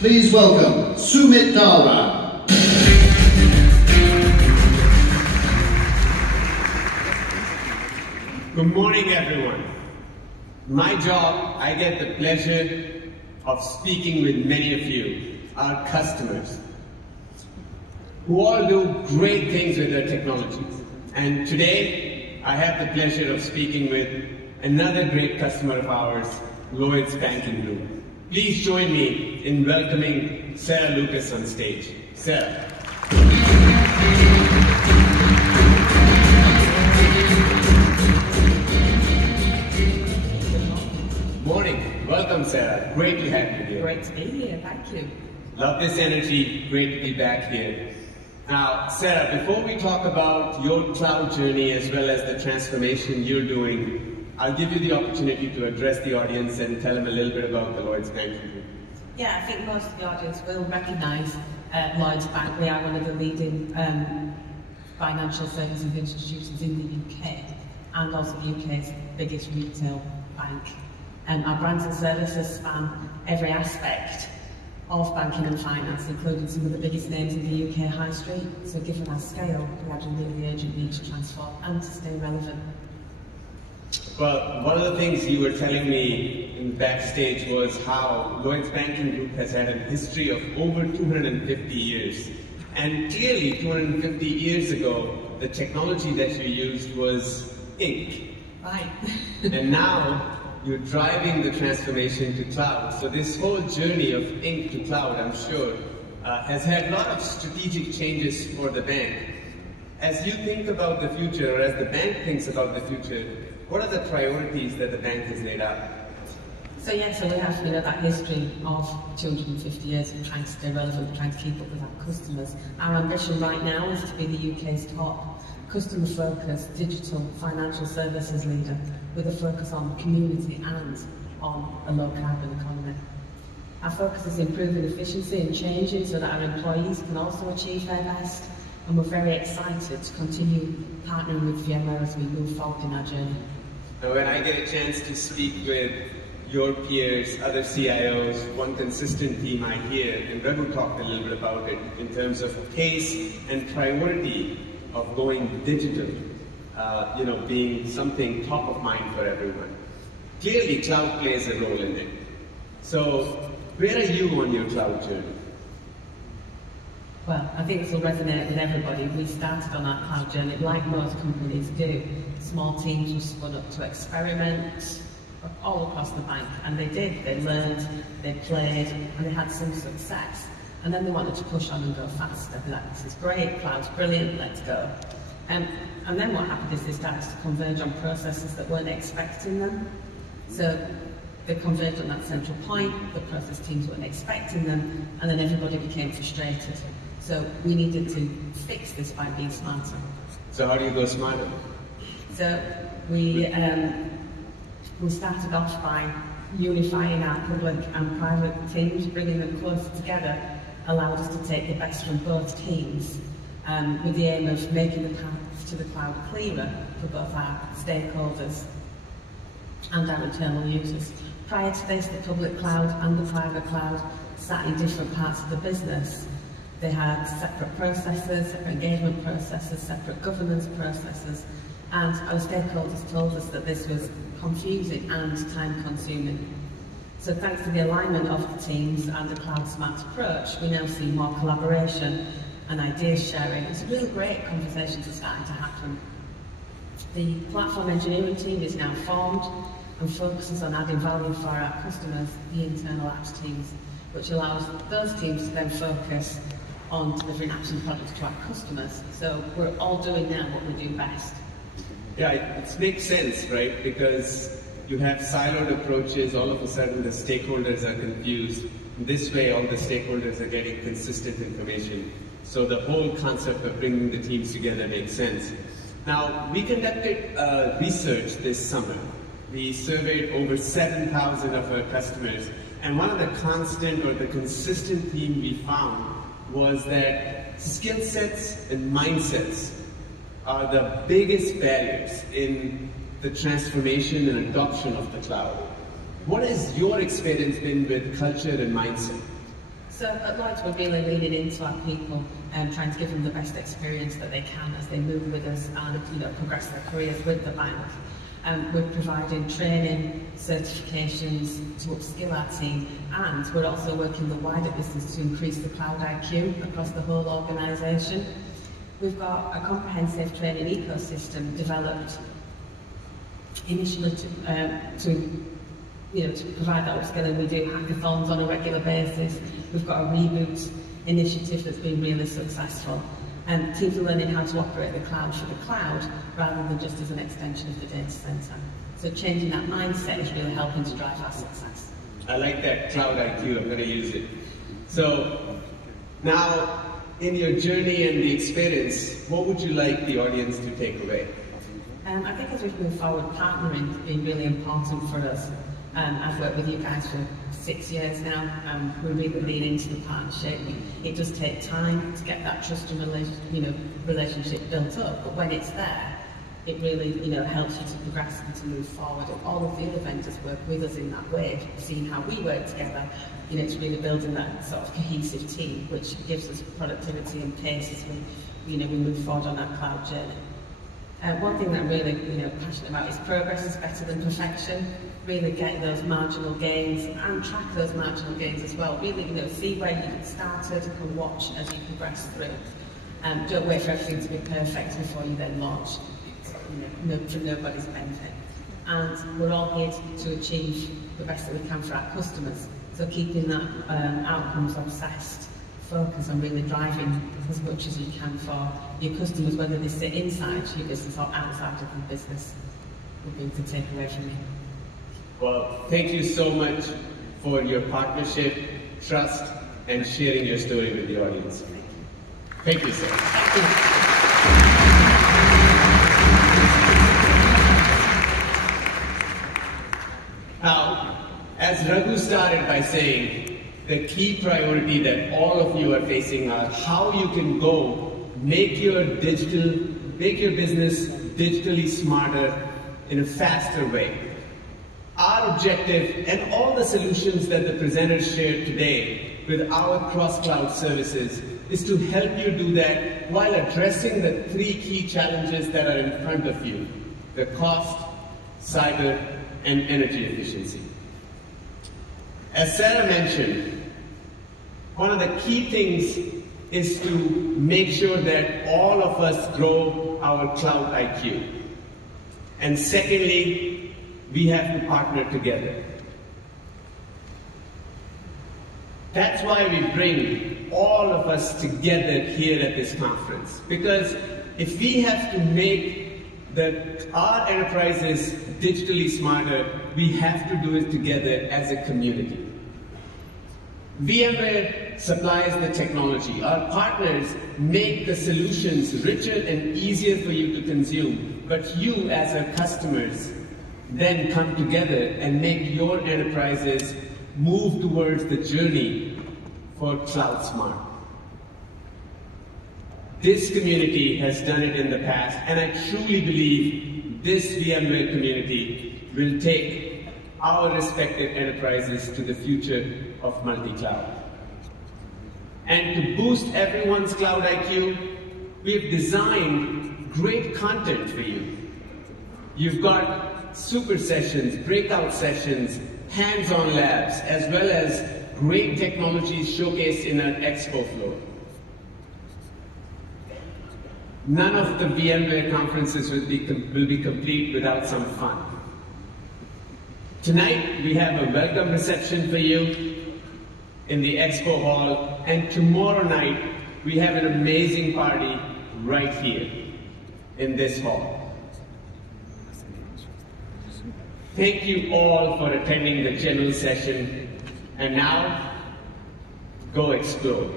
Please welcome Sumit Dalra. Good morning, everyone. My job, I get the pleasure of speaking with many of you, our customers, who all do great things with their technologies. And today, I have the pleasure of speaking with another great customer of ours, Lloyds Banking Group. Please join me in welcoming Sarah Lucas on stage. Sarah. Morning. Welcome, Sarah. Great to have you here. Great to be here. Thank you. Love this energy. Great to be back here. Now, Sarah, before we talk about your cloud journey as well as the transformation you're doing, I'll give you the opportunity to address the audience and tell them a little bit about the Lloyds Banking Group. Yeah, I think most of the audience will recognise Lloyds Bank. We are one of the leading financial services institutions in the UK and also the UK's biggest retail bank. Our brands and services span every aspect of banking and finance, including some of the biggest names in the UK high street. So given our scale, we have a really urgent need to transform and to stay relevant. Well, one of the things you were telling me in backstage was how Lloyds Banking Group has had a history of over 250 years. And clearly, 250 years ago, the technology that you used was ink. Right. And now, you're driving the transformation to cloud. So this whole journey of ink to cloud, I'm sure, has had a lot of strategic changes for the bank. As you think about the future, or as the bank thinks about the future, what are the priorities that the bank has laid out? So yeah, so we have that history of 250 years of trying to stay relevant, trying to keep up with our customers. Our ambition right now is to be the UK's top customer-focused digital financial services leader with a focus on community and on a low-carbon economy. Our focus is improving efficiency and changing so that our employees can also achieve their best, and we're very excited to continue partnering with VMware as we move forward in our journey. Now, when I get a chance to speak with your peers, other CIOs, one consistent theme I hear, and Raghu talked a little bit about it, in terms of pace and priority of going digital, being something top of mind for everyone. Clearly, cloud plays a role in it. So, where are you on your cloud journey? Well, I think this will resonate with everybody. We started on our cloud journey like most companies do. Small teams were spun up to experiment all across the bank, and they did. They learned, they played, and they had some success. And then they wanted to push on and go faster. They're like, this is great, cloud's brilliant, let's go. And then what happened is they started to converge on processes that weren't expecting them. So they converged on that central point, the process teams weren't expecting them, and then everybody became frustrated. So we needed to fix this by being smarter. So how do you go smarter? So we started off by unifying our public and private teams, bringing them closer together, allowed us to take the best from both teams, with the aim of making the path to the cloud clearer for both our stakeholders and our internal users. Prior to this, the public cloud and the private cloud sat in different parts of the business. They had separate processes, separate engagement processes, separate governance processes, and our stakeholders told us that this was confusing and time-consuming. So thanks to the alignment of the teams and the cloud smart approach, we now see more collaboration and ideas sharing. It's really great conversations are starting to happen. The platform engineering team is now formed and focuses on adding value for our customers, the internal apps teams, which allows those teams to then focus on delivering apps and products to our customers. So we're all doing now what we do best. Yeah, it makes sense, right? Because you have siloed approaches, all of a sudden the stakeholders are confused. This way, all the stakeholders are getting consistent information. So the whole concept of bringing the teams together makes sense. Now, we conducted research this summer. We surveyed over 7,000 of our customers, and one of the constant or the consistent theme we found was that skill sets and mindsets are the biggest barriers in the transformation and adoption of the cloud. What has your experience been with culture and mindset? So at Lloyds, we're really leaning into our people and trying to give them the best experience that they can as they move with us and progress their careers with the bank. We're providing training, certifications to upskill our team, and we're also working the wider business to increase the cloud IQ across the whole organisation. We've got a comprehensive training ecosystem developed initially to provide that upskilling. We do hackathons on a regular basis. We've got a reboot initiative that's been really successful. And teams are learning how to operate the cloud for the cloud rather than just as an extension of the data centre. So changing that mindset is really helping to drive our success. I like that cloud IQ, I'm going to use it. So now, in your journey and the experience, what would you like the audience to take away? I think as we move forward, partnering has been really important for us. I've worked with you guys for 6 years now. We really lean into the partnership. It does take time to get that trust and relationship built up, but when it's there, it really helps you to progress and to move forward. And all of the other vendors work with us in that way, seeing how we work together. It's really building that sort of cohesive team, which gives us productivity and pace as we move forward on that cloud journey. One thing that I'm really passionate about is progress is better than perfection. Really get those marginal gains and track those marginal gains as well. Really, see where you started and watch as you progress through. Don't wait for everything to be perfect before you then launch, for nobody's benefit. And we're all here to achieve the best that we can for our customers. So keeping that outcomes obsessed focus on really driving as much as you can for your customers, whether they sit inside your business or outside of your business, would be to take away from you. Well, thank you so much for your partnership, trust, and sharing your story with the audience. Thank you, sir. Thank you. Now, as Raghu started by saying, the key priority that all of you are facing are how you can go make your business digitally smarter in a faster way. Our objective and all the solutions that the presenters shared today with our cross-cloud services is to help you do that while addressing the 3 key challenges that are in front of you: the cost, cyber, and energy efficiency. As Sarah mentioned, one of the key things is to make sure that all of us grow our cloud IQ. And secondly, we have to partner together. That's why we bring all of us together here at this conference. Because if we have to make our enterprises digitally smarter, we have to do it together as a community. VMware supplies the technology. Our partners make the solutions richer and easier for you to consume. But you, as our customers, then come together and make your enterprises move towards the journey for cloud smart. This community has done it in the past, and I truly believe this VMware community will take our respective enterprises to the future of multi-cloud. And to boost everyone's cloud IQ, we've designed great content for you. You've got super sessions, breakout sessions, hands-on labs, as well as great technologies showcased in our expo floor. None of the VMware conferences will be complete without some fun. Tonight, we have a welcome reception for you in the expo hall, and tomorrow night, we have an amazing party right here in this hall. Thank you all for attending the general session, and now, go explore.